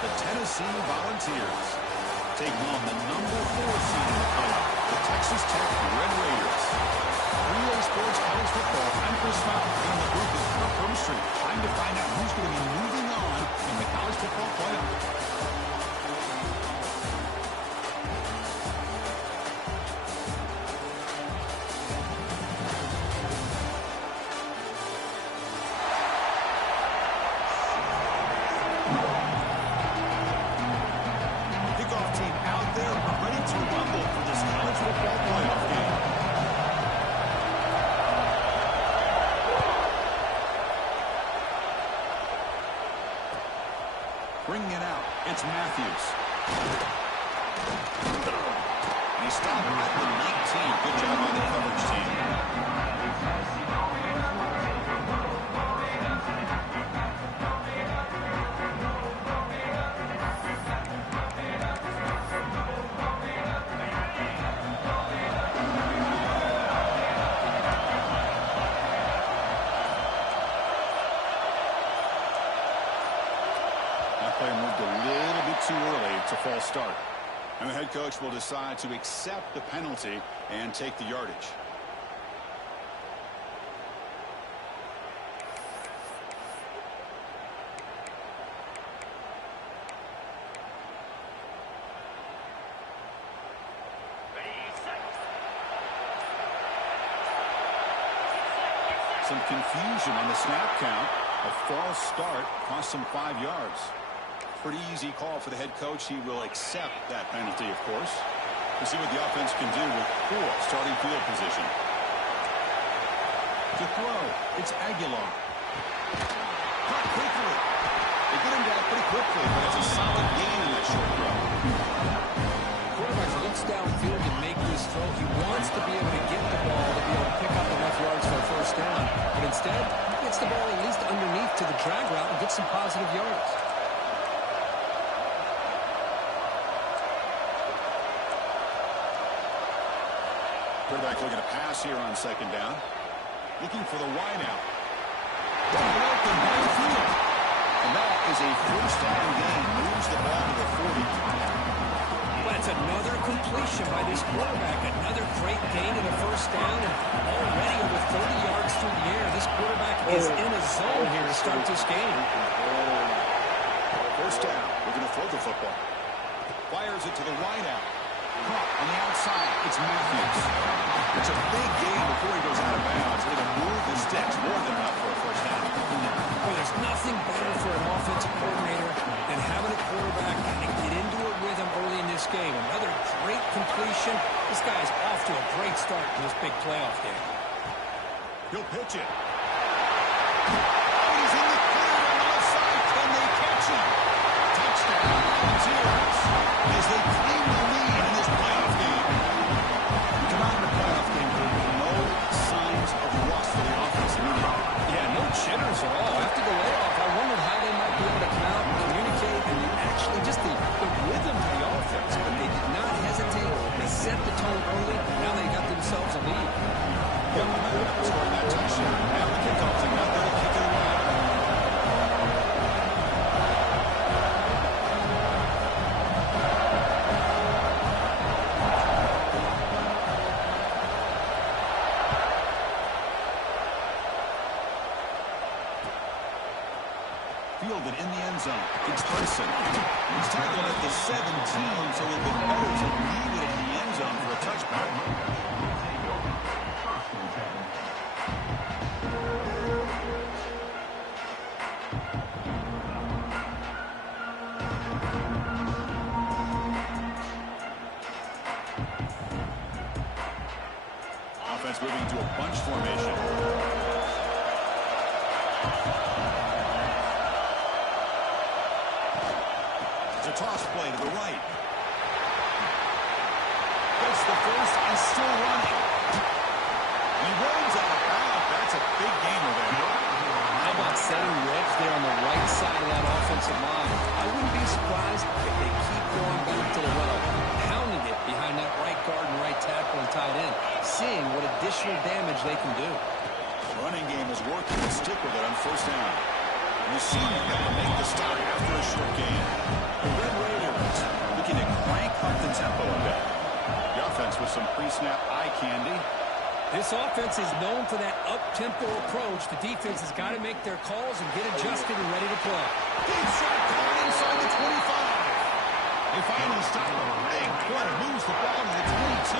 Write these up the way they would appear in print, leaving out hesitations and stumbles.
the Tennessee Volunteers taking on the number 4 seed in the playoff, the Texas Tech Red Raiders. 3A Sports College Football. I'm Chris Fowl. And on the group is Kirk Hermstreet. Time to find out who's going to be moving on in the college football playoff. Bringing it out, it's Matthews. And he stopped at the 19. Good job by the coverage team. Player moved a little bit too early to false start. And the head coach will decide to accept the penalty and take the yardage. Some confusion on the snap count. A false start cost him 5 yards. Pretty easy call for the head coach. He will accept that penalty, of course. We'll see what the offense can do with poor starting field position. To throw, it's Aguilar. Caught quickly. They get him down pretty quickly, but it's a solid gain in that short throw. Quarterback looks downfield to make this throw. He wants to be able to get the ball to be able to pick up enough yards for a first down. But instead, he gets the ball at least underneath to the drag route and gets some positive yards. Quarterback looking to pass here on second down. Looking for the wide out. Open downfield. And that is a first down gain. Moves the ball to the 40. That's another completion by this quarterback. Another great gain in the first down. And already over 30 yards through the air. This quarterback is in a zone here to start this game. First down. We're going to throw the football. Fires it to the wide out. Caught on the outside. It's Matthews. It's a big gain before he goes out of bounds. It'll move the sticks more than enough for a first down. Well, there's nothing better for an offensive coordinator than having a quarterback kind of get into a rhythm early in this game. Another great completion. This guy's off to a great start in this big playoff game. He'll pitch it. Oh, he's in the clear on the left side. Can they catch him? Touchdown, Volunteers, as they claim the lead in this playoff game. Come out in the playoff game, there were no signs of rust for the offense immediately. Yeah, no jitters at all. After the layoff, I wondered how they might be able to come out and communicate and actually just the rhythm to the offense. But they did not hesitate. They set the tone early. Now they got themselves a lead. Yeah, momentum scoring that touchdown. Now the kickoff team out there to kick it away. Fielded in the end zone. It's Bryson. He's tackled at the 17, so it'll be better to leave it in the end zone for a touchback. Offense moving to a bunch formation. A toss play to the right. Gets the first and still running. He runs out of bounds. That's a big gainer there. How about setting the edge there on the right side of that offensive line? I wouldn't be surprised if they keep going back to the well, pounding it behind that right guard and right tackle and tight end, seeing what additional damage they can do. The running game is working. Stick with it on first down. And the senior got to make the stop after a short gain. This offense is known for that up-tempo approach. The defense has got to make their calls and get adjusted and ready to play. Deep shot caught inside the 25. They finally stop a big play. Moves the ball to the 22.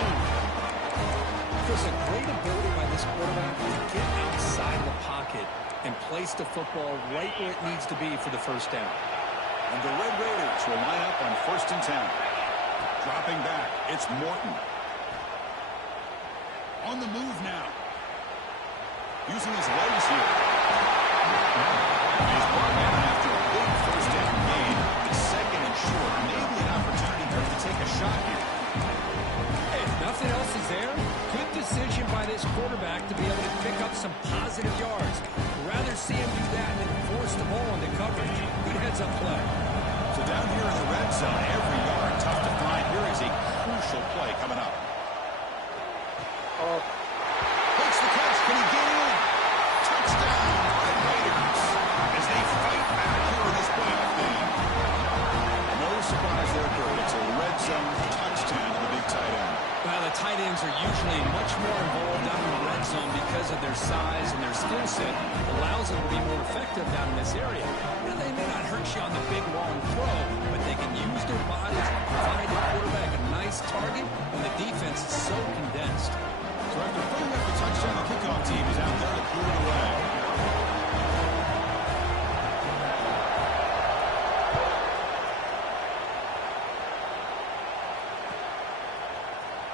There's a great ability by this quarterback to get outside the pocket and place the football right where it needs to be for the first down. And the Red Raiders will line up on 1st and 10. Dropping back, it's Morton. On the move now. Using his legs here. He's brought down after a big first down gain. It's 2nd and short. Maybe an opportunity here to take a shot here. If nothing else is there, good decision by this quarterback to be able to pick up some positive yards. Rather see him do that than force the ball into coverage. Good heads-up play. So down here in the red zone, every yard tough to find. Here is a crucial play coming up. Makes the catch. Can he get in? Touchdown, Red Raiders, as they fight back here in this playoff game. No surprise there, Kurt. It's a red zone touchdown to the big tight end. Well, the tight ends are usually much more involved down in the red zone because of their size and their skill set. Allows them to be more effective down in this area. Now, they may not hurt you on the big, long throw, but they can use their bodies to provide the quarterback a nice target when the defense is so condensed. So after putting up the touchdown, the kickoff team is out there to clear it away.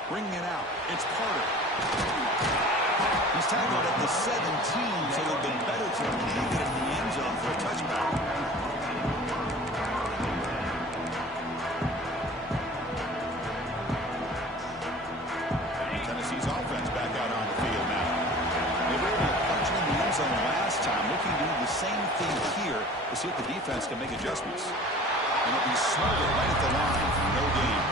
Bringing it out, it's Carter. He's tackled at the 17, so it would have been better to leave it in the end zone for a touchback. Tennessee's offense back out on the field now. They were able to punch it in the end zone last time, looking to do the same thing here to see if the defense can make adjustments. And it'll be smothered right at the line for no gain.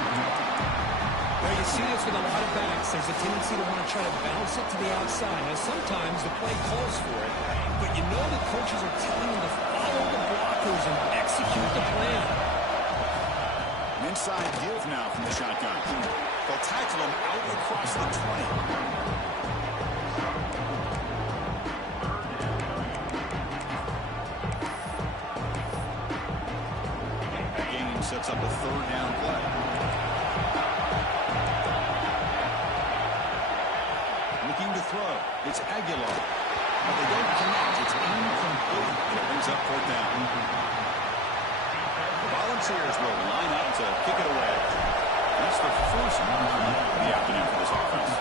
Well, you see this with a lot of backs. There's a tendency to want to try to bounce it to the outside. Now, sometimes the play calls for it, but you know the coaches are telling them to follow the blockers and execute the plan. An inside give now from the shotgun. They'll tackle him out across the 20. Gain sets up a 3rd down play. Looking to throw. It's Aguilar. But they don't connect. It's incomplete. And it brings up 4th down. The Volunteers will line up to kick it away. That's the first one of the afternoon for this offense.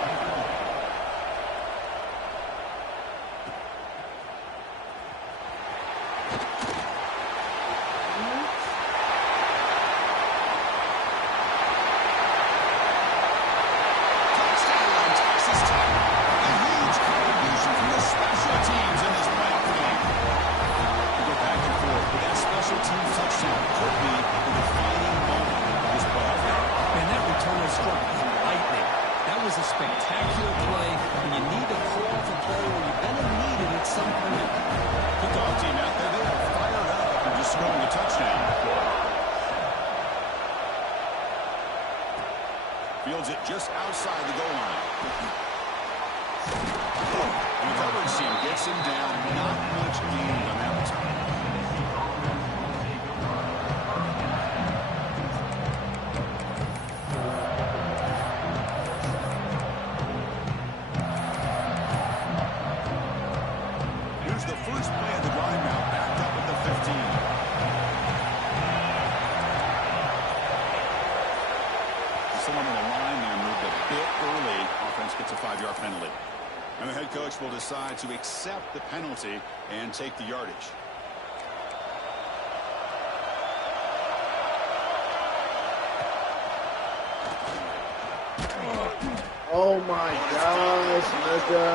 Spectacular play, and you need to call off a play where you're going to need it at some point. Kickoff team out there, they are fired up after just scoring a touchdown. Fields it just outside the goal line. And the coverage team gets him down. Not much gain on that time. Someone on the line there moved a bit early. Offense gets a 5-yard penalty. And the head coach will decide to accept the penalty and take the yardage. Oh my gosh, nigga.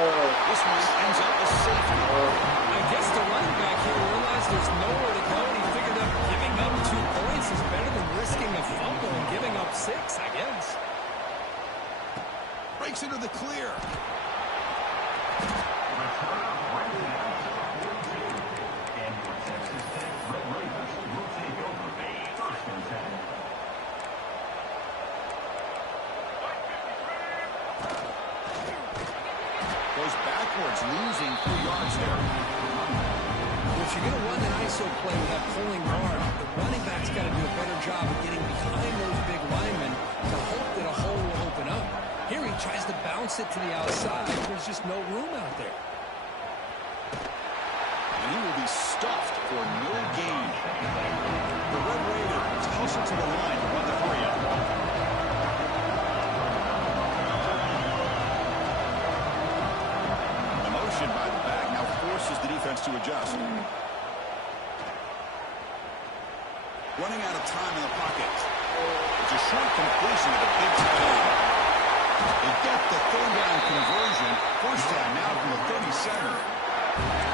This one ends up a safety. I guess the running back here realized there's nowhere to go, and he figured out giving up 2 points is better than risking a fumble and giving up 6, I guess. Breaks into the clear. losing 3 yards there. If you're going to run an ISO play with that pulling guard, the running back's got to do a better job of getting behind those big linemen to hope that a hole will open up. Here he tries to bounce it to the outside. There's just no room out there. And he will be stuffed for no gain. The Red Raiders hustle to the line to run the hurry-up. The motion by the back now forces the defense to adjust. Running out of time in the pocket. It's a short completion of a big tight end. They get the third down conversion. First down now from the 37.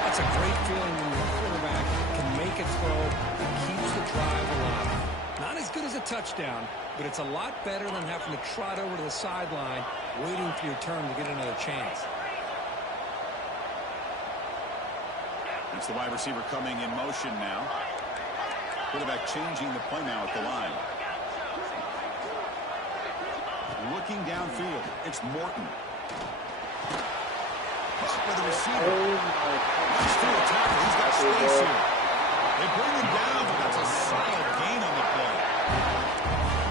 That's a great feeling when your quarterback can make a throw that keeps the drive alive. Not as good as a touchdown, but it's a lot better than having to trot over to the sideline waiting for your turn to get another chance. It's the wide receiver coming in motion now. Quarterback changing the play now at the line. Looking downfield, it's Morton. For the receiver. Nice through a tackle. He's got space here. They bring him down, but that's a solid gain on the play.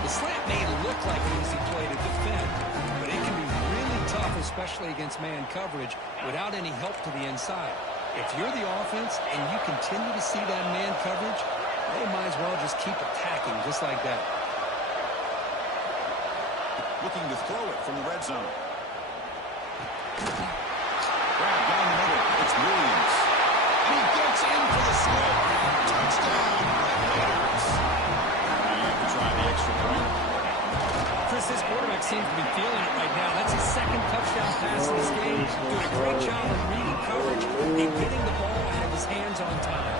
The slant may look like an easy play to defend, but it can be really tough, especially against man coverage, without any help to the inside. If you're the offense and you continue to see that man coverage, they might as well just keep attacking just like that. Looking to throw it from the red zone. Grab down the middle. It's Williams. And he gets in for the score. Touchdown, Red Raiders. Now you have to try the extra point. Chris, this quarterback seems to be feeling it right now. That's his second touchdown pass in this game. Doing a great job of reading coverage and getting the ball out of his hands on time.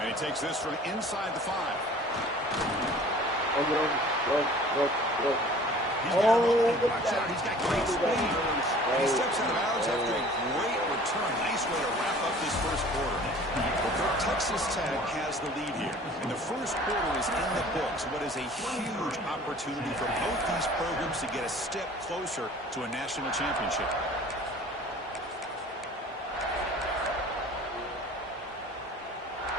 And he takes this from inside the 5. He's got great speed. He steps out of bounds after a great return. Nice way to wrap up this first quarter. Well, Texas Tech has the lead here. And the first quarter is in the books. What is a huge opportunity for both these programs to get a step closer to a national championship.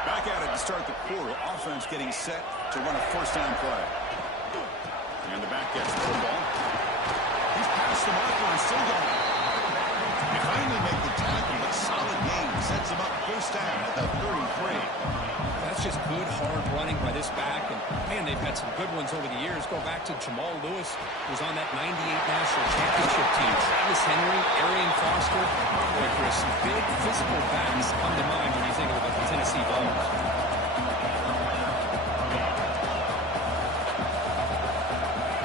Back at it to start the quarter. Offense getting set to run a first down play. And the back gets the football. He's past the marker and still going. They finally make the tackle, but solid game sets him up first down at the 33. That's just good, hard running by this back. And, man, they've had some good ones over the years. Go back to Jamal Lewis, who was on that 98 National Championship team. Travis Henry, Arian Foster. Boy, Chris, some big physical backs come to mind when you think about the Tennessee Vols.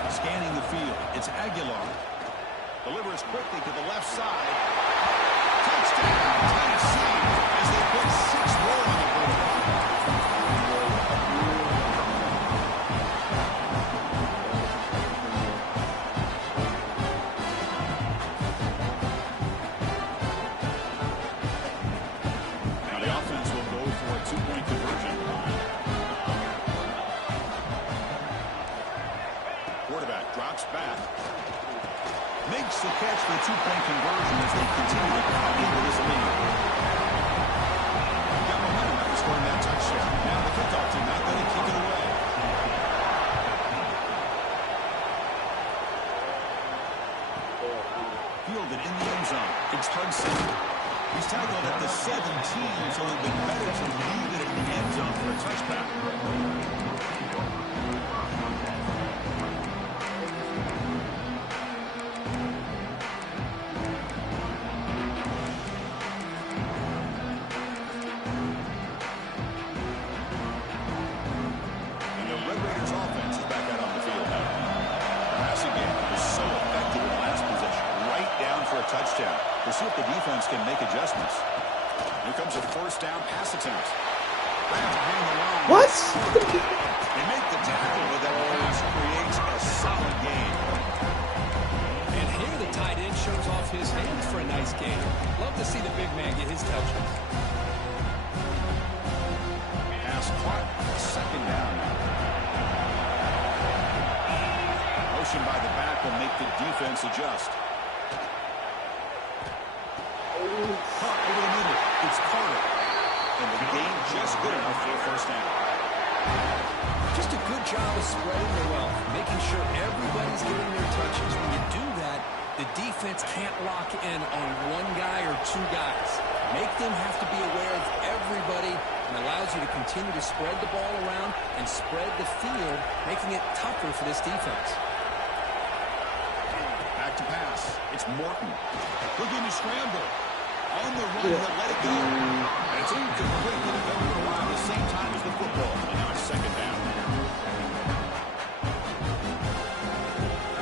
Scanning the field, it's Aguilar. Delivers quickly to the left side. Touchdown, Tennessee, as they put 6 more on the board. Now the offense will go for a 2-point conversion. Quarterback drops back. Makes the catch for a 2-point conversion as they continue to cut into this lead. Got momentum after scoring that touchdown. Now the kickoff team not going to kick it away. Fielded in the end zone. It's Hudson. He's tackled at the 17, so it would be better to leave it in the end zone for a touchback. Touchdown. We'll see if the defense can make adjustments. Here comes a first down pass attempt. What? They make the tackle, but that pass creates a solid gain. And here the tight end shows off his hands for a nice game. Love to see the big man get his touches. Pass caught. Second down. motion by the back will make the defense adjust. Caught over the middle. It's Carter. And the game just good enough for a first down. Just a good job of spreading the wealth, making sure everybody's getting their touches. When you do that, the defense can't lock in on one guy or two guys. Make them have to be aware of everybody, and allows you to continue to spread the ball around and spread the field, making it tougher for this defense. Back to pass. It's Morton. Looking to scramble. On the run, he'll let it go. And it's incomplete. The defender arrived at the same time as the football. And now it's second down.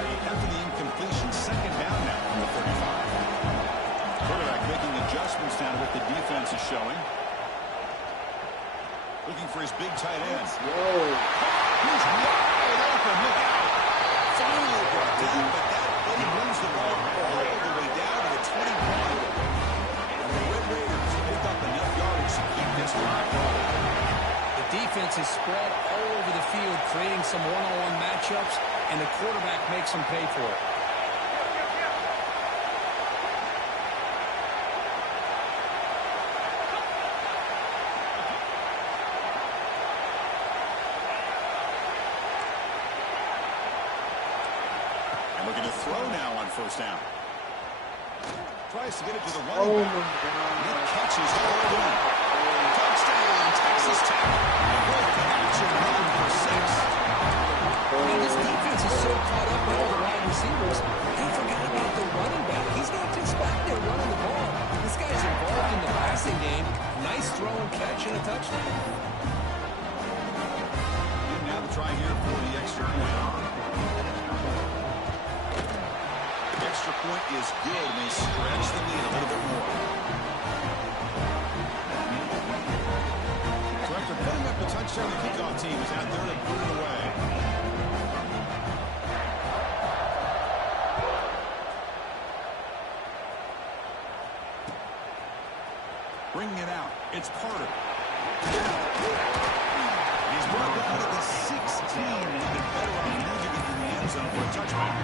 After the incompletion, second down now from the 35. Quarterback making adjustments down to what the defense is showing. Looking for his big tight end. He's wide open. Look out. Finally brought down, but that he runs the ball all the way down to the 21. Raiders picked up enough yardage to keep this drive going. The defense is spread all over the field, creating some one-on-one matchups, and the quarterback makes them pay for it. And looking to throw now on first down. Tries to get it to the running back. He catches the hold in. Touchdown, Texas Tech. Great action, run for 6. And this defense is so caught up with all the wide receivers, they forgot about the running back. He's not just back there running the ball. This guy's involved in the passing game. Nice throw and catch and a touchdown. And now the try here for the extra point. Extra point is good, and they stretch the lead a little bit more. So after putting up the touchdown, the kickoff team is out there to put it away. Bringing it out, it's Carter. He's brought down to the 16, and he's been better off moving it in the end zone for a touchback.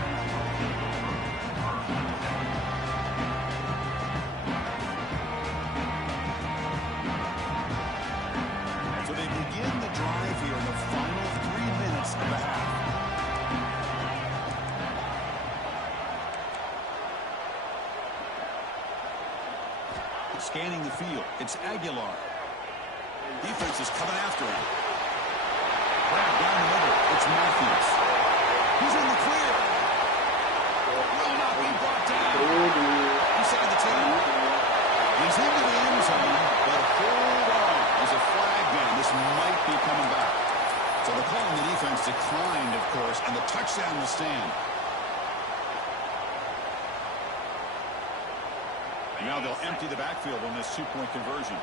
Here in the final 3 minutes of the half. Scanning the field, it's Aguilar. Defense is coming after him. Grab down the middle, it's Matthews. He's in the clear. Will not be brought down. Inside the 10. He's into the end zone, but hold on. There's a flag down. This might be coming back. So the call on the defense declined, of course, and the touchdown will stand. And now they'll empty the backfield on this two-point conversion.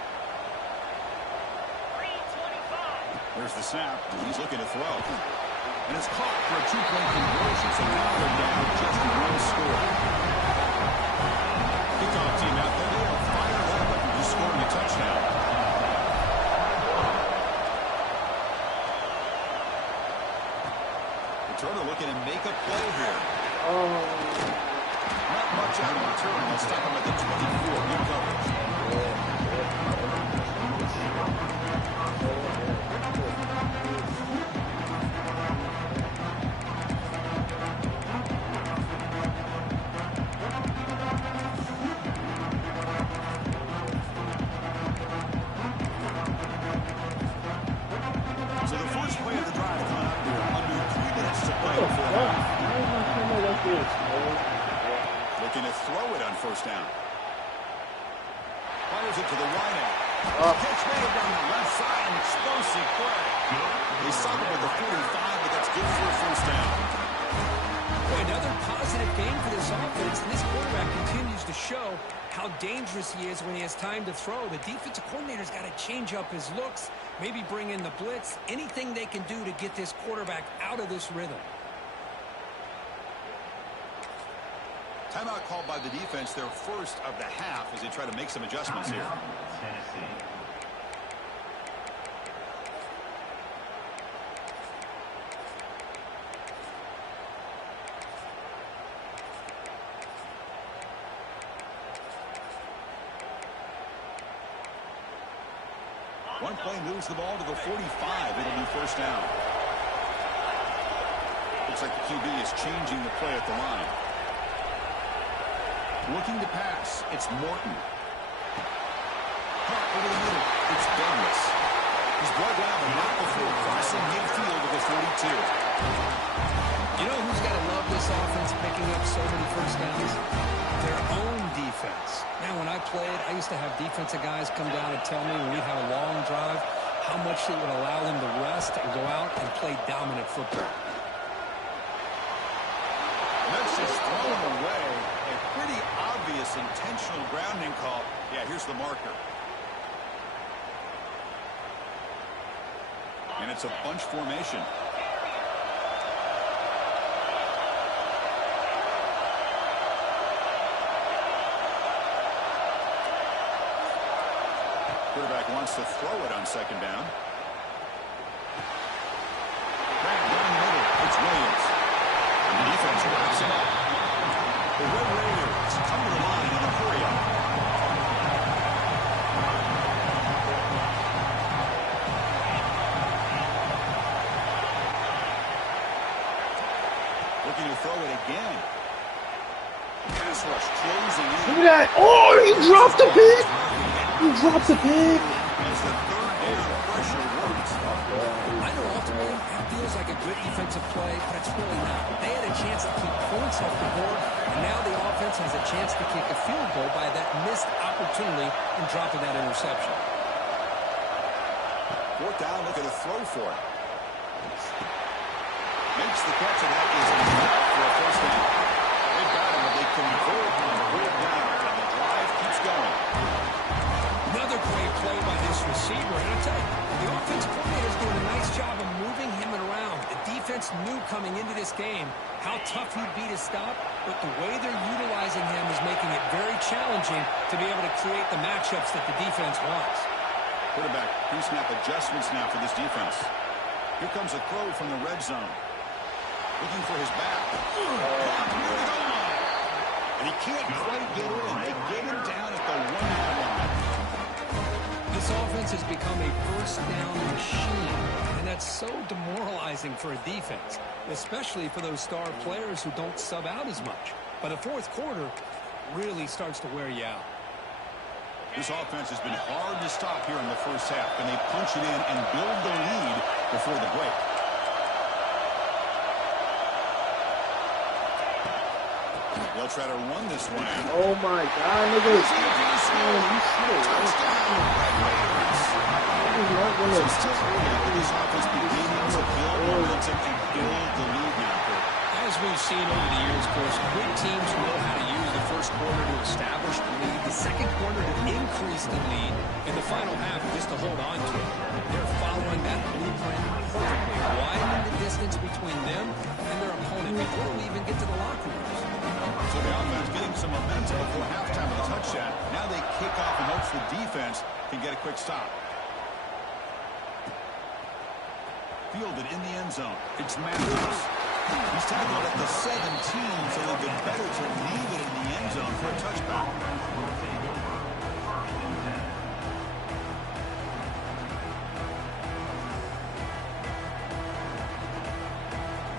There's the snap. He's looking to throw. And it's caught for a two-point conversion, so now they're down just one score. Kickoff team out there. They are fired up after just scoring a touchdown. Turner looking to make a play here. Not much out of return. They'll stop him at the 24. Good coverage. So the first play of the drive coming up here. Under 3 minutes to play before half. Looking to throw it on first down. Fires it to the right end. Catch made down the left side. An explosive play. They stop it with the 45, but that's good for a first down. Boy, another positive game for this offense, and this quarterback continues to show how dangerous he is when he has time to throw. The defensive coordinator's got to change up his looks, maybe bring in the blitz, anything they can do to get this quarterback out of this rhythm. Timeout called by the defense, their first of the half, as they try to make some adjustments here. One play moves the ball to the 45. It'll be first down. Looks like the QB is changing the play at the line. Looking to pass. It's Morton. Caught over the middle. It's Douglas. He's brought down the knock before crossing midfield to the 42. You know who's got to love this offense picking up so many first downs? Their own defense. Man, when I played, I used to have defensive guys come down and tell me when we'd have a long drive how much it would allow them to rest and go out and play dominant football. That's just thrown away. A pretty obvious intentional grounding call. Yeah, here's the marker. And it's a bunch formation. Quarterback wants to throw it on second down. Back down the middle. It's Williams. And the defense wraps him up. The Red Raiders come to the line in a hurry-up. Looking to throw it again. Pass rush closing in. Look at that. Oh, he dropped the pick. He dropped the pick. As the third down pressure works. I know ultimately that feels like a good defensive play, but it's really not. They had a chance to keep points off the board, and now the offense has a chance to kick a field goal by that missed opportunity and dropping that interception. Fourth down, look at a throw for it. Makes the catch, and that is enough for a first down. They got him, but they convert on the fourth down, and the drive keeps going. Another great play by this receiver, and I'll tell you, the offensive coordinator is doing a nice job of moving him around. The defense knew coming into this game how tough he'd be to stop, but the way they're utilizing him is making it very challenging to be able to create the matchups that the defense wants. Quarterback, pre-snap adjustments now for this defense. Here comes a throw from the red zone. Looking for his back. And he can't quite get in. They get him down at the 1-yard line. This offense has become a first down machine, and that's so demoralizing for a defense, especially for those star players who don't sub out as much. But a fourth quarter really starts to wear you out. This offense has been hard to stop here in the first half, and they punch it in and build the lead before the break. They'll try to run this one out. Oh my God, nigga. You see it. So still early, but this offense beginning to build momentum and build the lead now. As we've seen over the years, Chris, good teams know how to use the first quarter to establish the lead, the second quarter to increase the lead, and the final half just to hold on to it. They're following that blueprint perfectly, widening the distance between them and their opponent before we even get to the locker rooms. So the offense getting some momentum before halftime with a touchdown. Now they kick off and hopes the defense can get a quick stop. Fielded in the end zone. It's Matthews. He's tackled at the 17, so it'll be better to leave it in the end zone for a touchback.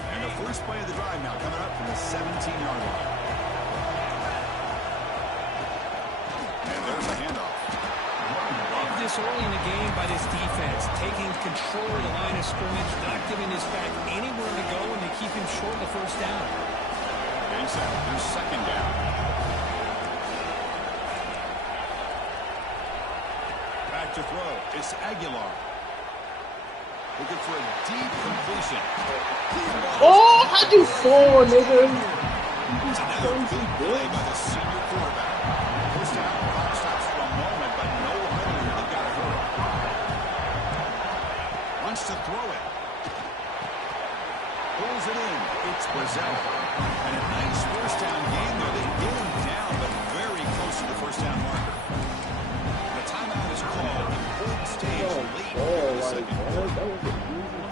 And the first play of the drive now coming up from the 17-yard line. And there's a handoff. Love this early in the game by this defense, taking control of the line of scrimmage, not giving this back anywhere to go, and to keep him short of the first down. Getting set. Here's second down. Back to throw. It's Aguilar. Looking for a deep completion. Oh, how'd you fall, nigga? It's another big play by the senior quarterback. First down, clock stops for a moment, but no hurry. They've got to hurry. Wants to throw it. Pulls it in. It's Brazil. And a nice first down game there. They get him down, but very close to the first down marker. The timeout is called. Important stage late in the second quarter.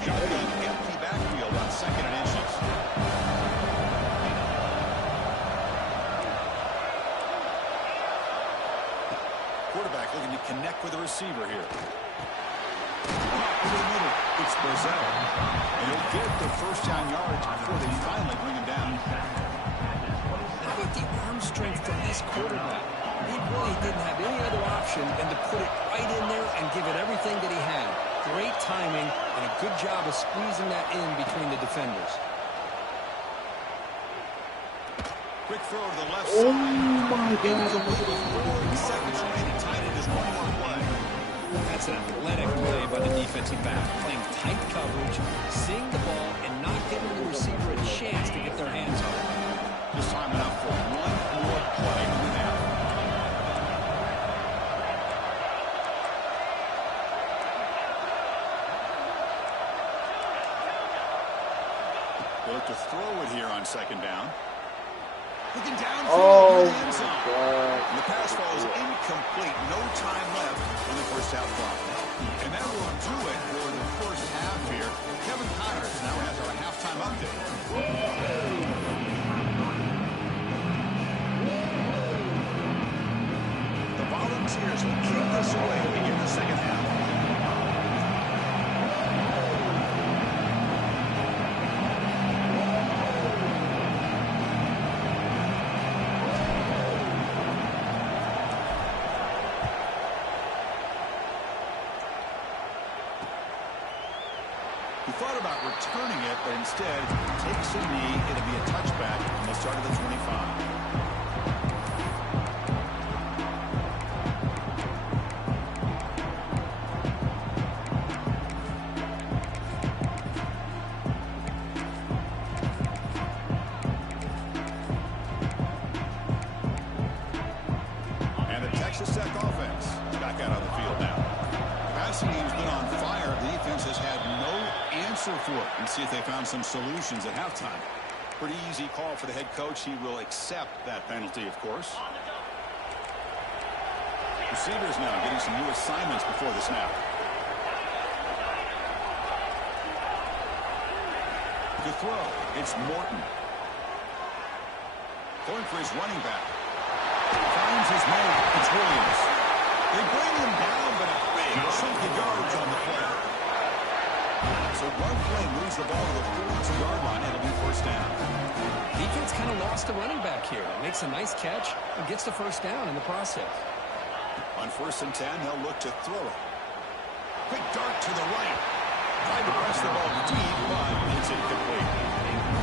Shotgun empty backfield on second and inches. Quarterback looking to connect with the receiver here. Over the middle, it's Brazil. And he'll get the first down yards before they finally bring him down. How about the arm strength from this quarterback? He really didn't have any other option than to put it right in there and give it everything that he had. Great timing and a good job of squeezing that in between the defenders. Quick throw to the left Oh side. my God. 4 seconds remaining. Tied in just one more play. That's an athletic play by the defensive back. Playing tight coverage, seeing the ball, and not giving the receiver a chance to get their hands on it. Just time enough for one more play to win out. They look to throw it here on second down. Looking downfield near the end zone. And the pass falls incomplete. No time left on the first half clock. And that will do it for the first half here. Kevin Connors now has our halftime update. The Volunteers will kick this away to begin the second half. He thought about returning it, but instead takes a knee. It'll be a touchback from the start of the 25. And the Texas Tech offense is back out on the field now. Passing game's been on fire. The defense has had no answer for it. And see if they found some solutions at halftime. Pretty easy call for the head coach. He will accept that penalty, of course. Receivers now getting some new assignments before the snap. To throw, it's Morton. Going for his running back. Finds his man. It's Williams. They bring him down, but a big chunk of yards on the play. So one play moves the ball to the 42-yard line. It'll be first down. Defense kind of lost a running back here. Makes a nice catch and gets the first down in the process. On 1st and 10, they'll look to throw it. Quick dart to the right. Tried to press the ball deep, but it's incomplete.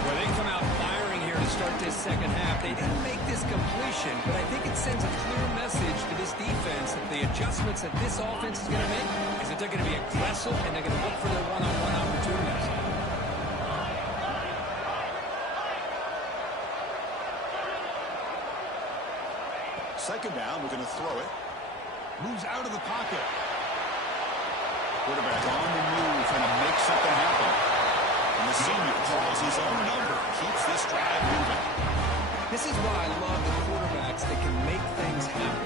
Well, they come out firing here to start this second half. They didn't make this completion, but I think it sends a clear message to this defense that the adjustments that this offense is going to make is that they're going to be aggressive and they're going to look for their one-on-one opportunities. Second down, we're going to throw it. Moves out of the pocket. Quarterback on the move, trying to make something happen. And the senior calls his own number. Keeps this drive moving. This is why I love the quarterbacks that can make things happen.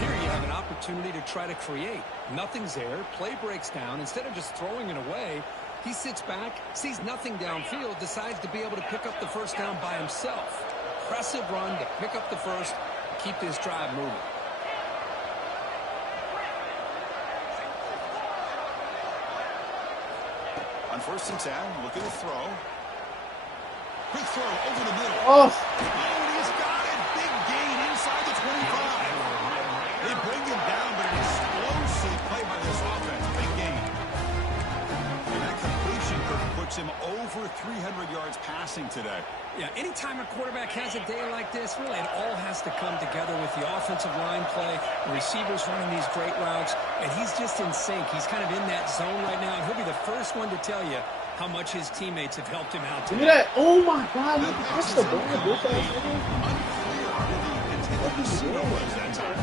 Here you have an opportunity to try to create. Nothing's there. Play breaks down. Instead of just throwing it away, he sits back, sees nothing downfield, decides to be able to pick up the first down by himself. Impressive run to pick up the first, keep this drive moving. On 1st and 10, look at the throw. Quick throw over the middle. Oh, And he's got it. Big gain inside the 25. They bring him down, but an explosive play by this offense. Big gain. And that completion puts him over 300 yards passing today. Yeah, anytime a quarterback has a day like this, really it all has to come together with the offensive line play, the receivers running these great routes, and he's just in sync. He's kind of in that zone right now, and he'll be the first one to tell you how much his teammates have helped him out look today. at that. Oh my God. That's the ball. Bitch ass nigga. Unclear who the intended receiver was that time.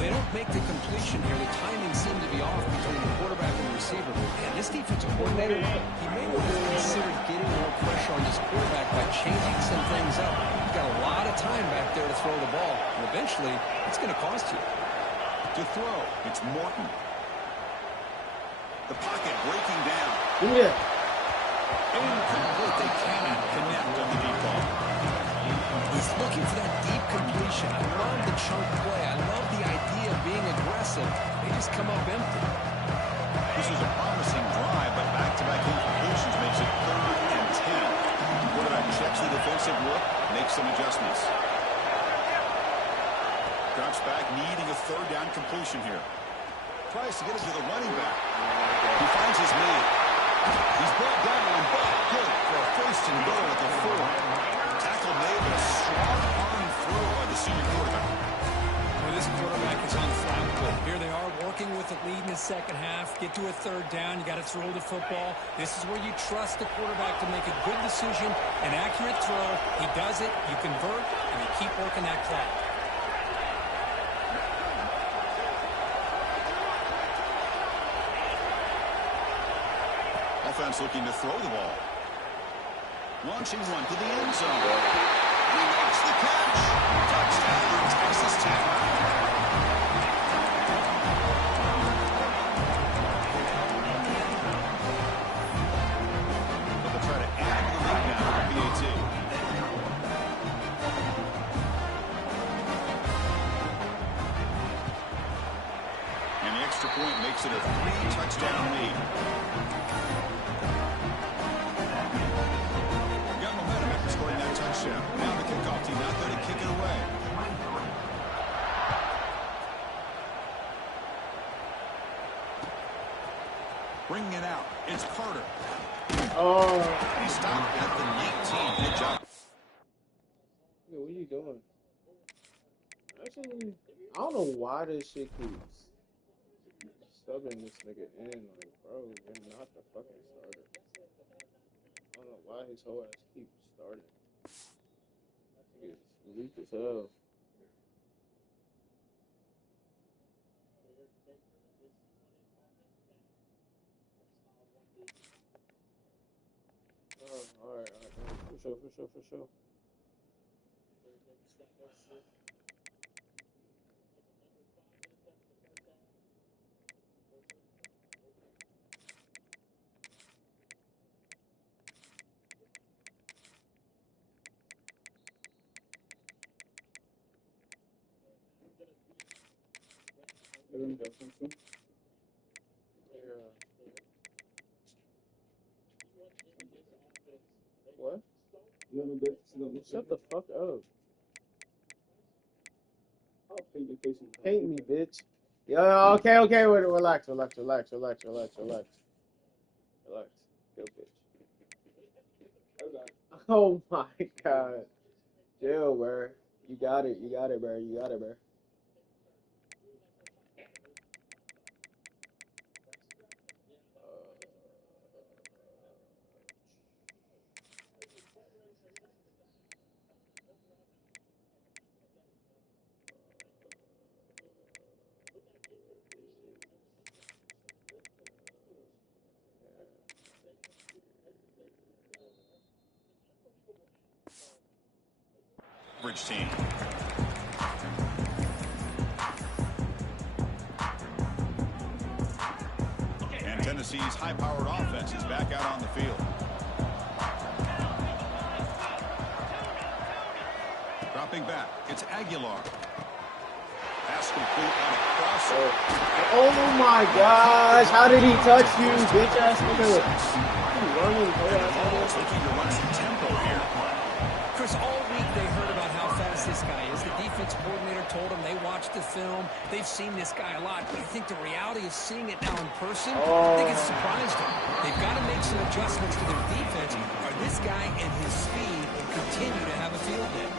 They don't make the completion here. The timing seemed to be off between the quarterback and the receiver. And this defensive coordinator, he may want to consider getting more pressure on this quarterback by changing some things up. You've got a lot of time back there to throw the ball. And eventually, it's going to cost you. To throw, it's Morton. The pocket breaking down. Yeah. Incomplete. They cannot connect on the deep ball. He's looking for that deep completion. I love the chunk play. I love the idea of being aggressive. They just come up empty. He This was a promising drive, but back-to-back incompletions makes it 3rd and 10. The quarterback checks the defensive look, makes some adjustments. Drops back, needing a 3rd down completion here. Tries to get it to the running back. He finds his man. He's brought down, but good for a 1st and goal at the 4. Tackle made, but a strong arm throw by the senior quarterback. Well, this quarterback is on the flat foot. Here they are working with the lead in the second half. Get to a 3rd down. You got to throw the football. This is where you trust the quarterback to make a good decision, an accurate throw. He does it, you convert, and you keep working that clock. Offense looking to throw the ball. Launching one to the end zone. He makes the catch. Touchdown, Texas Tech. They'll try to add to the lead now with PAT. And the extra point makes it a 3-touchdown lead. Touchdown. Now the kickoff team out there to kick it away. Bringing it out. It's Carter. Oh. He stopped at the 19. Good job. What are you doing? Actually, I don't know why this shit keeps subbing this nigga in. Like, bro, you're not the fucking starter. I don't know why his whole ass keeps starting. It's weak as hell. Alright. For sure. What? Shut the fuck up. Paint me, bitch. Yo, okay, wait, relax. Yo, bitch. Oh my god. Chill, bro. You got it, bro. Bridge team. And Tennessee's high-powered offense is back out on the field. Dropping back, it's Aguilar. Pass complete on a crossover. Oh my gosh, how did he touch you, bitch ass nigga? Looking to run some tempo here. Chris, all week they heard about how fast this guy is. The defense coordinator told them they watched the film. They've seen this guy a lot. But I think the reality of seeing it now in person, I think it's surprised them. They've got to make some adjustments to their defense, or this guy and his speed will continue to have a field day.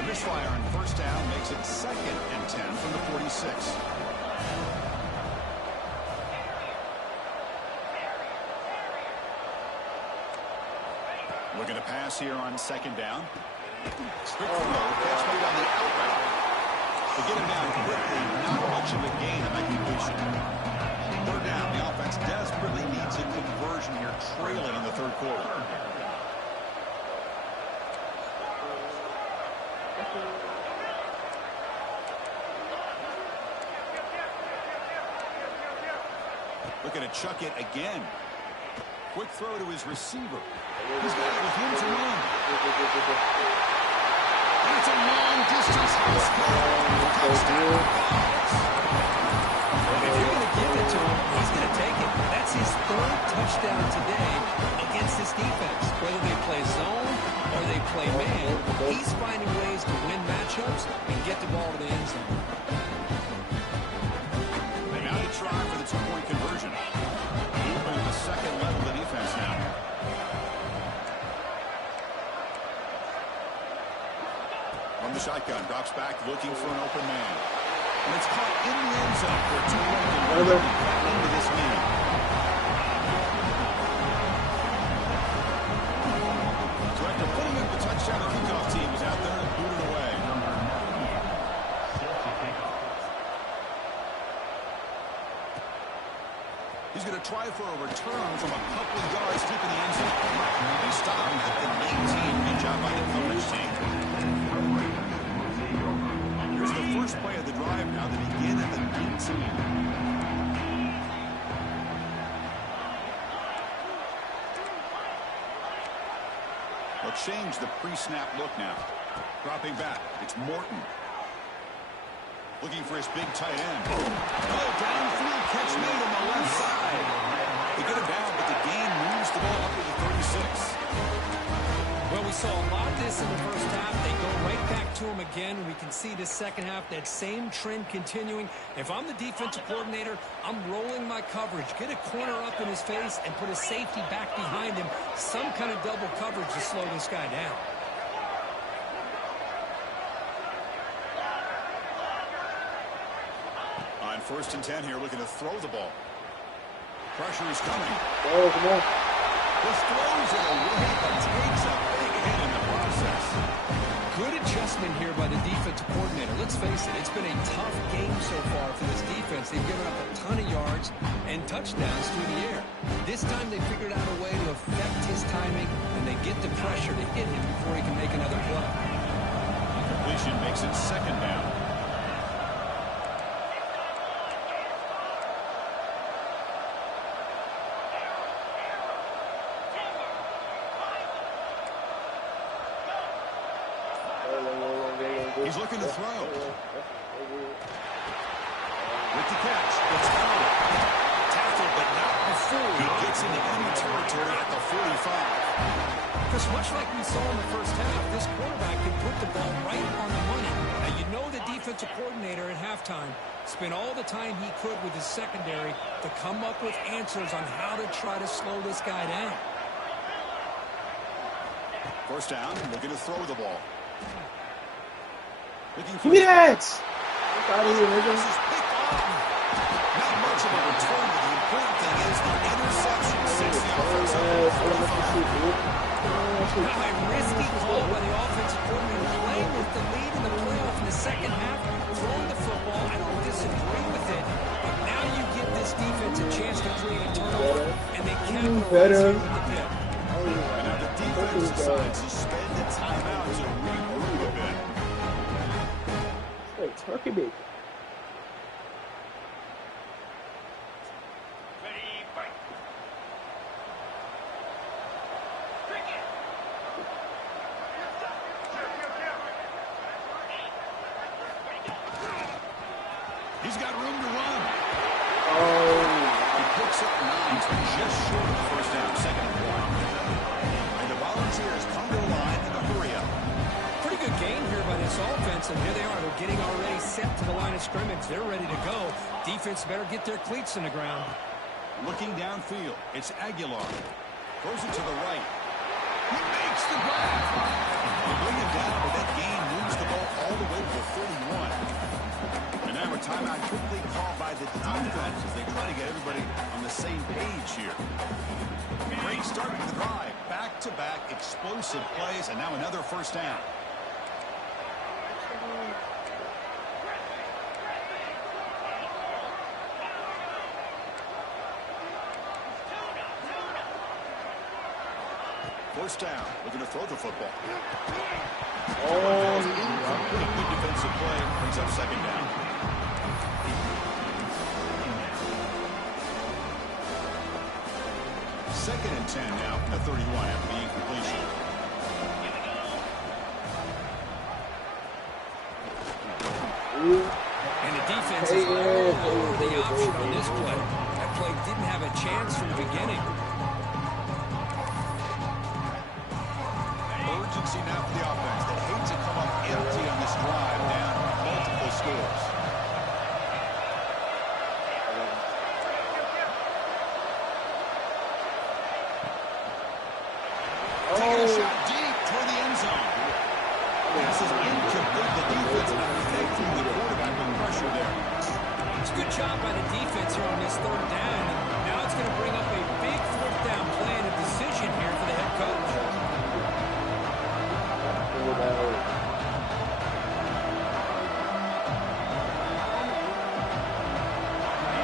A misfire on 1st down makes it 2nd and 10 from the 46. Looking to pass here on 2nd down. Strict throw, catch made on the outback. To get him down quickly, not much of a gain on that completion. 3rd down, the offense desperately needs a conversion here, trailing in the 3rd quarter. Looking to chuck it again. Quick throw to his receiver. He's got it with him to run. And it's a long distance. Touchdown. It's his third touchdown today against this defense. Whether they play zone or they play man, he's finding ways to win matchups and get the ball to the end zone. They now try for the two-point conversion. Moving to the second level of the defense now. From the shotgun, drops back, looking for an open man. And it's caught in the end zone for a two-point conversion back into this game. So after putting up the touchdown, the kickoff team is out there to boot it away. He's going to try for a return from a couple of yards deep in the end zone. He stopped at the 19. Good job by the coverage team. Here's the first play of the drive now. They begin at the 19. They'll change the pre-snap look now. Dropping back. It's Morton. Looking for his big tight end. Oh, downfield catch made on the left side. They get it down, but the gain moves the ball up to the 36. Well, we saw a lot of this in the first half. They go right back to him again. We can see the second half, that same trend continuing. If I'm the defensive coordinator, I'm rolling my coverage. Get a corner up in his face and put a safety back behind him. Some kind of double coverage to slow this guy down. On 1st and 10 here, looking to throw the ball. Pressure is coming. Oh, come on. Just throws it away, but takes a big hit in the process. Good adjustment here by the defensive coordinator. Let's face it, it's been a tough game so far for this defense. They've given up a ton of yards and touchdowns through the air. This time they figured out a way to affect his timing, and they get the pressure to hit him before he can make another play. Completion makes it second down. He's looking to throw. With the catch, it's fouled. Tackled, but not before he gets into enemy territory at the 45. Because much like we saw in the first half, this quarterback can put the ball right on the money. Now, you know the defensive coordinator at halftime spent all the time he could with his secondary to come up with answers on how to try to slow this guy down. First down, looking to throw the ball. Give me that! Get out of here, nigga. Not much of a return, but the important thing is the interception sets the offense Now, a risky call by the offensive coordinator, playing with the lead in the playoff in the second half, throwing the football. I don't disagree with it, but now you give this defense a chance to create a turnover, and they capitalize here with the pick. And now the defense decides to spend the timeout to regroup a bit. Turkey bacon. He's got room to run. Oh. He picks up 9, so just short of the first down, second and 1. And the Volunteers come to the line in the hurry up. Pretty good game here by this offense, and here they are. They're getting already set to the line of scrimmage. They're ready to go. Defense better get their cleats in the ground. Looking downfield, it's Aguilar. Throws it to the right. He makes the grab. They bring him down, but that gain moves the ball all the way to the 31. And now a timeout quickly called by the defense as they try to get everybody on the same page here. Great start to the drive. Back-to-back explosive plays, and now another first down. First down, looking to throw the football. Oh, Good defensive play, brings up second down. Second and 10 now from the 31 after the incompletion. And the defense is all over the option on this play. That play didn't have a chance from the beginning. Urgency now for the offense. They hate to come up empty on this drive, down multiple scores. Taking a shot deep toward the end zone. Pass is incomplete. The defense affecting the quarterback with pressure there. It's a good job by the defense here on this third down. And now it's going to bring up a big fourth down play and a decision here for the head coach.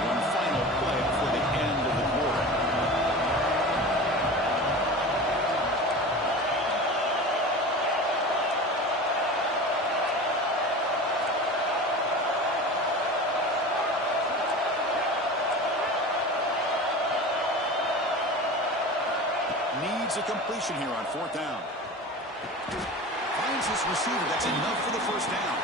One final play before the end of the quarter. Needs a completion here on fourth down. Finds his receiver. That's enough for the first down.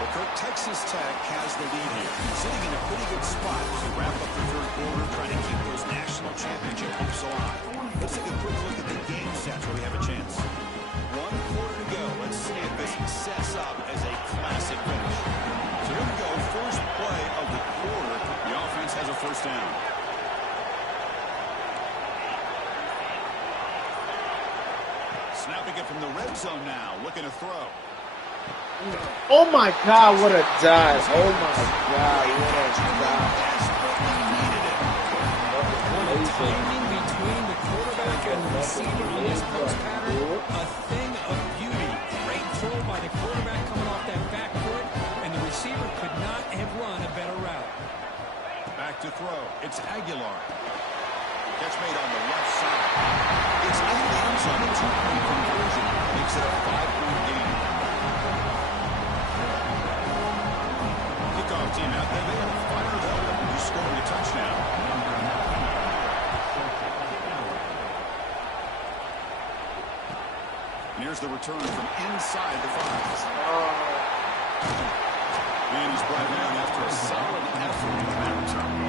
Well, Kirk, Texas Tech has the lead here. Sitting in a pretty good spot to wrap up the third quarter, trying to keep those national championship hopes alive. Let's take a quick look at the game stats where we have a chance. 1 quarter to go. Let's see if this sets up as a classic finish. So here we go. First play of the quarter. The offense has a first down. Snapping it from the red zone now. Looking to throw. Oh my God, what a dive. Oh my God, what a dive. Timing between the quarterback and the receiver on this post pattern, a thing of beauty. Great throw by the quarterback coming off that back foot, and the receiver could not have run a better route. Back to throw. It's Aguilar. Catch made on the left side. It's in the end zone. A 2-point conversion makes it a 5-point game. Kickoff team out there. They are fired up. Who's scoring a touchdown? And here's the return from inside the 5. And he's brought down after a solid effort on that return.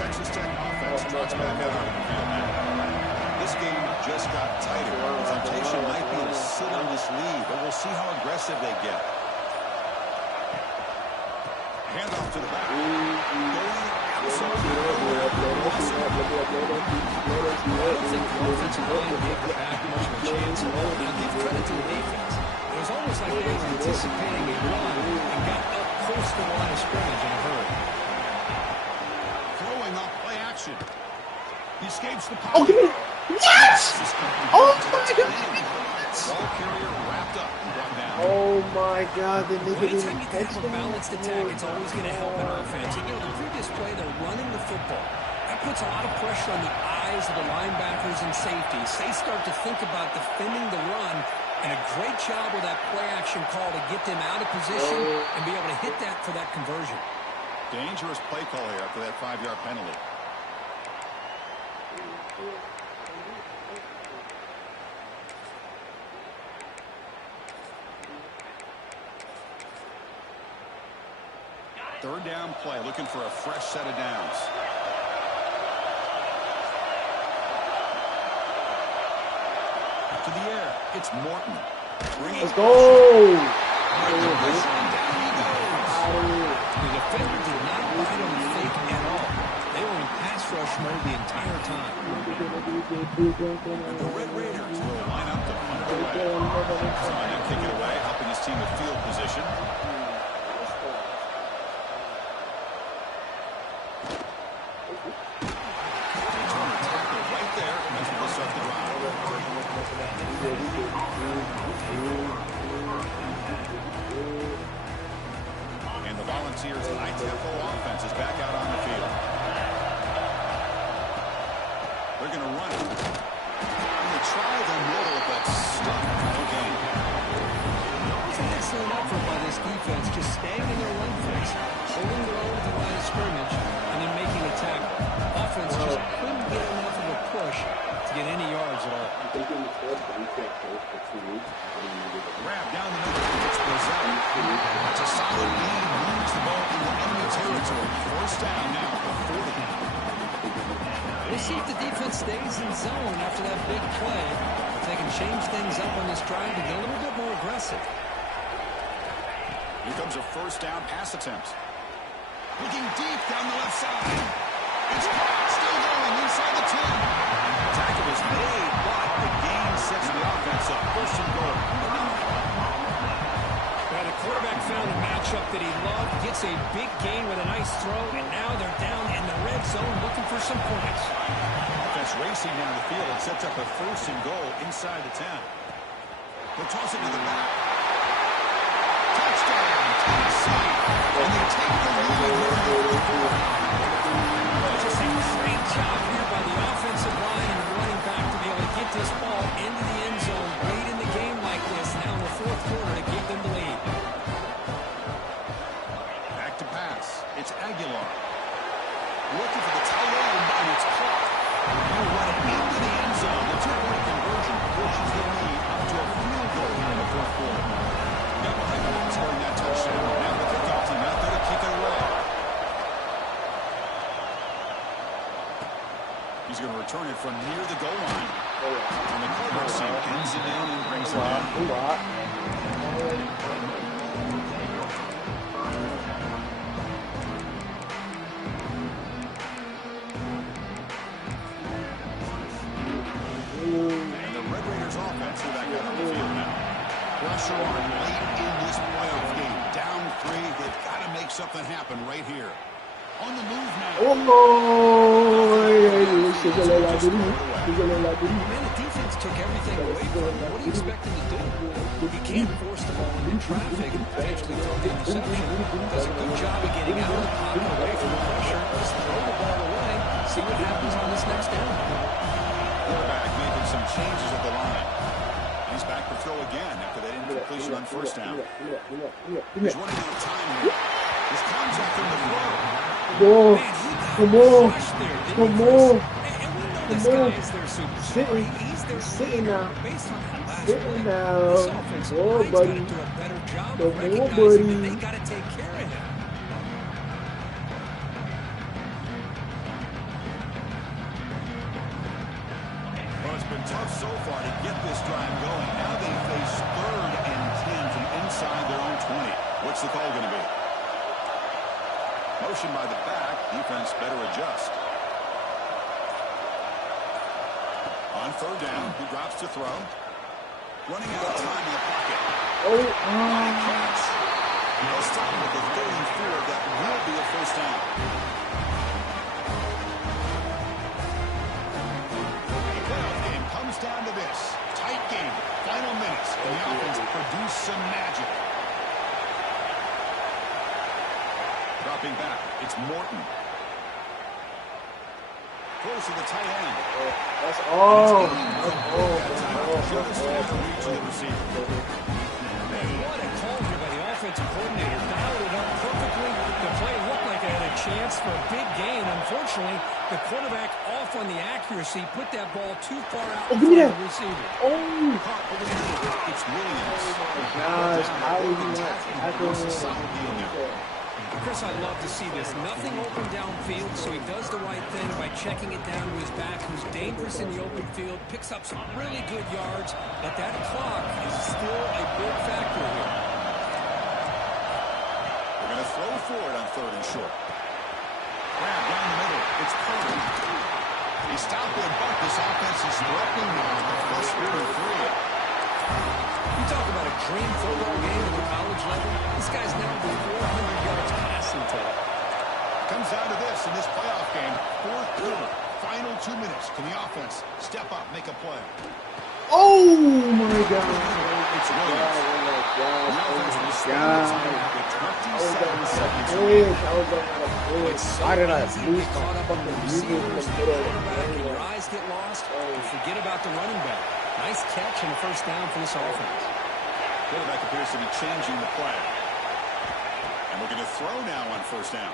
Texas Tech offense drops back out on the field now. This game just got tighter. The temptation might be to sit on this lead, but we'll see how aggressive they get. Handoff to the back. I don't think the offensive line gave the back much of a chance at all. Now give credit to the defense. It was almost like they were anticipating a run and got up close to the line of scrimmage in a hurry. He escapes the pocket. Oh, give me. What? Oh my God. Ball carrier wrapped up and brought down. Oh my God, the nigga Anytime didn't you catch have a balanced attack, it's always going to help an offense. And, the previous play, they're running the football. That puts a lot of pressure on the eyes of the linebackers and safeties. They start to think about defending the run, and a great job with that play-action call to get them out of position and be able to hit that for that conversion. Dangerous play call here after that 5-yard penalty. Third down play, looking for a fresh set of downs. To the air, it's Morton. Let's go! The defender did not bite on the fake at all. They were in pass rush mode the entire time. The Red Raiders will line up to punt it away. Now kick it away, helping his team with field position. And the Volunteers' high-tempo offense is back out on the field. They're going to run it. And they try the middle, but stuck. No gain. That was an excellent effort by this defense, just staying in their run fix, holding their own to the line of scrimmage, and then making a tackle. Offense just couldn't get enough of a push to get any yards at all. defense stays in zone after that big play. If they can change things up on this drive to get a little bit more aggressive. Here comes a first down pass attempt. Looking deep down the left side. It's caught, still going inside the 10. Tackle is made, but the gain sets the offense up. First and goal. Well, the quarterback found a matchup that he loved, gets a big gain with a nice throw, and now they're down in the red zone looking for some points. Offense racing down the field. It sets up a first and goal inside the 10. They'll toss it to the back. Touchdown, Tennessee. And they take the lead here in the fourth quarter. Just a great job here by the offensive line and the running back to be able to get this ball into the end zone late in the game like this now in the fourth quarter to give them the lead. Back to pass. It's Aguilar. Looking for the tight end, and it's caught. He'll run it into the end zone. The two-point conversion pushes the lead up to a field goal here in the fourth quarter. Double headline scoring that touchdown. Now the kickoff team out there to kick it away. He's going to return it from near the goal line. And the Cardinals team pins it in and brings it down. And the Red Raiders offense are back out on the field now. Pressure on late in this playoff game. Down 3. They've got to make something happen right here. On the move now. Oh no! Man, the defense took everything away from him. What do you expect him to do? You can't force the ball into traffic and potentially throw the interception. Does a good job of getting out of the pocket away from the pressure. Just throw the ball away. See what happens on this next down. Quarterback making some changes at the line. He's back to throw again after that incompletion on first down. He's running out of time here. His contact from the throw. Come on! Come on! This guy is their superstar. He's their Sitting now. Based on that last Sitting play, now. this offensive Come on, line's buddy. got to do a better job Come of on, recognizing buddy. that they got to take care of him. Well, it's been tough so far to get this drive going. Now they face 3rd and 10 from inside their own 20. What's the call going to be? Motion by the back. Defense better adjust. On 3rd down, he drops to throw. Running out of time in the pocket. Catch. They'll stop with the 3rd and 4. That will be a first down. The playoff game comes down to this. Tight game. Final minutes. And the offense produce some magic. Dropping back. It's Morton. Close to the tight end. That's all. Just out of reach of the receiver. What a call here by the offensive coordinator. Dialed it up perfectly. The play looked like it had a chance for a big gain. Unfortunately, the quarterback off on the accuracy, put that ball too far out in front of the receiver. Caught over the middle. It's Williams. Gosh, how did he not tackle There's a solid deal in there. Chris, I'd love to see this. Nothing open downfield, so he does the right thing by checking it down to his back, who's dangerous in the open field, picks up some really good yards, but that clock is still a big factor here. They're going to throw for it on 3rd and short. Grab down the middle. It's Purdy. He stopped with Buck. This offense is threatening now at the +43. You talk about a dream football game at the college level. This guy's now over 400 yards passing total. Comes down to this in this playoff game. 4th quarter. Final 2 minutes. Can the offense step up, make a play? Oh my God! It's Williams. The offense will start its time with 27 seconds. Why did I Easy to lose get caught up on the fucking receivers, the music? quarterback, and your eyes get lost, and forget about the running back. Nice catch and a first down for this offense. Quarterback appears to be changing the play. And we're going to throw now on first down.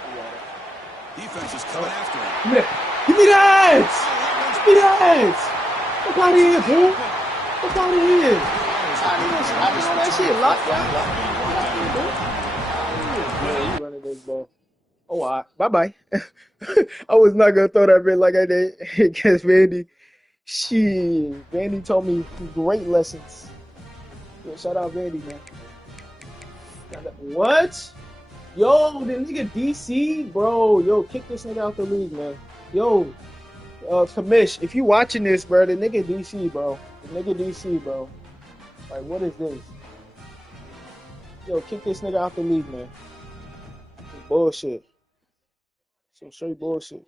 Defense is coming after him. Give me that! Give me that! Fuck out of here, fool! Fuck out of here! I know that shit locked down. Yeah, you running this ball. Oh, bye bye. I was not gonna throw that bit like I did against Vandy. Shit, Vandy taught me great lessons. Yo, shout out Vandy, man. What? Yo, the nigga DC, bro. Yo, kick this nigga out the league, man. Yo, Kamish, if you watching this, bro, the nigga DC, bro. The nigga DC, bro. Like, what is this? Yo, kick this nigga out the league, man. Some bullshit. Some straight bullshit.